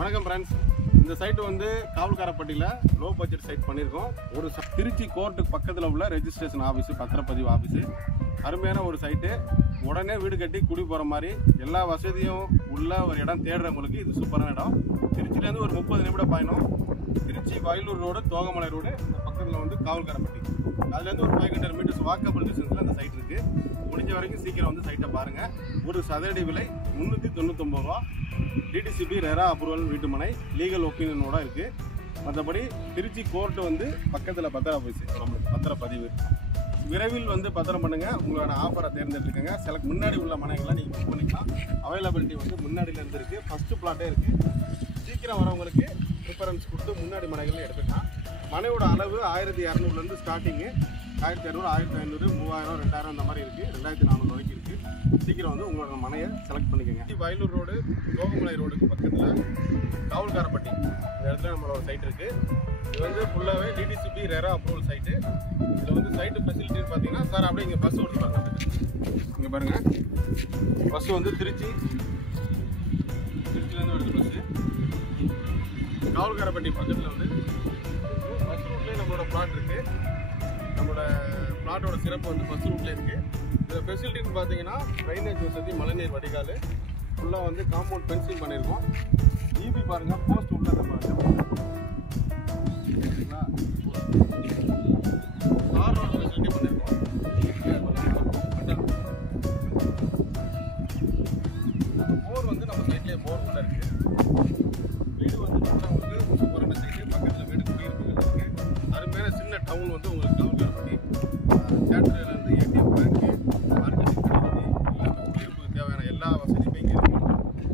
வணக்கம் ஃப்ரெண்ட்ஸ், இந்த சைட் வந்து காவல்காரப்பட்டியில் லோ பட்ஜெட் சைட் பண்ணியிருக்கோம். ஒரு திருச்சி கோர்ட்டுக்கு பக்கத்தில் உள்ள ரெஜிஸ்ட்ரேஷன் ஆஃபீஸு, பத்திரப்பதிவு ஆஃபீஸு. அருமையான ஒரு சைட்டு. உடனே வீடு கட்டி குடி போகிற மாதிரி எல்லா வசதியும் உள்ள ஒரு இடம் தேடுறவங்களுக்கு இது சூப்பரான இடம். திருச்சியிலேருந்து ஒரு 30 நிமிட பயணம். திருச்சி வயலூர் ரோடு, தோகமலை ரோடு, பக்கத்தில் வந்து காவல்காரப்பட்டி. அதுலேருந்து ஒரு 500 மீட்டர்ஸ் வாக்கபிள் டிஸ்டன்ஸில் அந்த சைட் இருக்குது. முடிஞ்ச வரைக்கும் சீக்கிரம் வந்து சைட்டை பாருங்கள். ஒரு சதுரடி விலை 399 ரூபா. டிடிசிபி ரெரா அப்ரூவல் வீட்டுமனை, லீகல் ஒப்பீனியனோட இருக்குது. மற்றபடி திருச்சி கோர்ட்டு வந்து பக்கத்தில் பத்திர ஆஃபீஸு, நம்மளுக்கு பத்திரப்பதிவு. விரைவில் வந்து பத்திரம் பண்ணுங்கள். உங்களோட ஆஃபரை தேர்ந்தெடுத்துக்கங்க. முன்னாடி உள்ள மனைகளை நீங்கள் புக் பண்ணிக்கலாம். அவைலபிலிட்டி வந்து முன்னாடியிலேருந்து இருக்குது. ஃபஸ்ட்டு பிளாட்டே இருக்குது. சீக்கிரம் வரவங்களுக்கு ப்ரிஃபரன்ஸ் கொடுத்து முன்னாடி மனைகளை எடுத்துக்கலாம். மனையோட அளவு 1200 ஸ்டார்டிங்கு. 1200, 1500, 3000, 2000 இந்த மாதிரி இருக்குது. 2400 வரைக்கும் இருக்குது. சீக்கிரம் வந்து உங்களோட மனையை செலக்ட் பண்ணிக்கோங்க. வயலூர் ரோடு, தோகமலை ரோடுக்கு பக்கத்தில் காவல்காரப்பட்டி இந்த இடத்துல நம்மளோட சைட் இருக்குது. இது வந்து ஃபுல்லாகவே டிடிசிபி ரெரா அப்ரூவல் சைட்டு. இதில் வந்து சைட்டு ஃபெசிலிட்டின்னு பார்த்தீங்கன்னா, சார் அப்படியே இங்கே பஸ் ஓடுது பாருங்கள். இங்கே பாருங்கள், பஸ்ஸு வந்து திருச்சியிலேருந்து வருது பஸ்ஸு. காவல்காரப்பட்டி பக்கத்தில் வந்து பஸ் ரூட்லேயே நம்மளோட பிளாட் இருக்குது. நம்மளோட பிளாட்டோட சிறப்பு வந்து பஸ் ரூட்லேயே இருக்குது. இதில் ஃபெசிலிட்டின்னு பார்த்தீங்கன்னா, ட்ரைனேஜ் வசதி, மழைநீர் வடிகால், ஃபுல்லாக வந்து காம்பவுண்ட் ஃபென்சிங் பண்ணியிருக்கோம். ஈபி பாருங்கள், போஸ்ட் உள்ள சரிங்களா, கார் ரோடு ஃபெசிலிட்டி பண்ணியிருக்கோம். போர் வந்து நம்ம சைட்லேயே போர் உள்ள இருக்குது. வீடு வந்து உங்களுக்கு சூப்பரான சைட்டு. பக்கத்தில் வீடு குடியிருப்புகள் இருக்குது. அருமையான சின்ன டவுன் வந்து உங்களுக்கு காவல்காரப்பட்டி. தேட்டர்லேருந்து ஏடிஎம், பேங்க்கு, மார்க்கெட்டிங் கடை, எல்லாமே குடியிருப்புக்கு தேவையான எல்லா வசதியுமே இங்கே இருக்குது.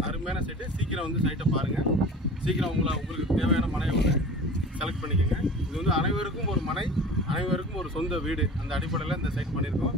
அருமையான சைட்டு. சீக்கிரம் வந்து சைட்டை பாருங்கள். சீக்கிரம் உங்களுக்கு தேவையான மனையை வந்து செலக்ட் பண்ணிக்கோங்க. இது வந்து அனைவருக்கும் ஒரு மனை, அனைவருக்கும் ஒரு சொந்த வீடு. அந்த அடிப்படையில் இந்த சைட் பண்ணியிருக்கோம்.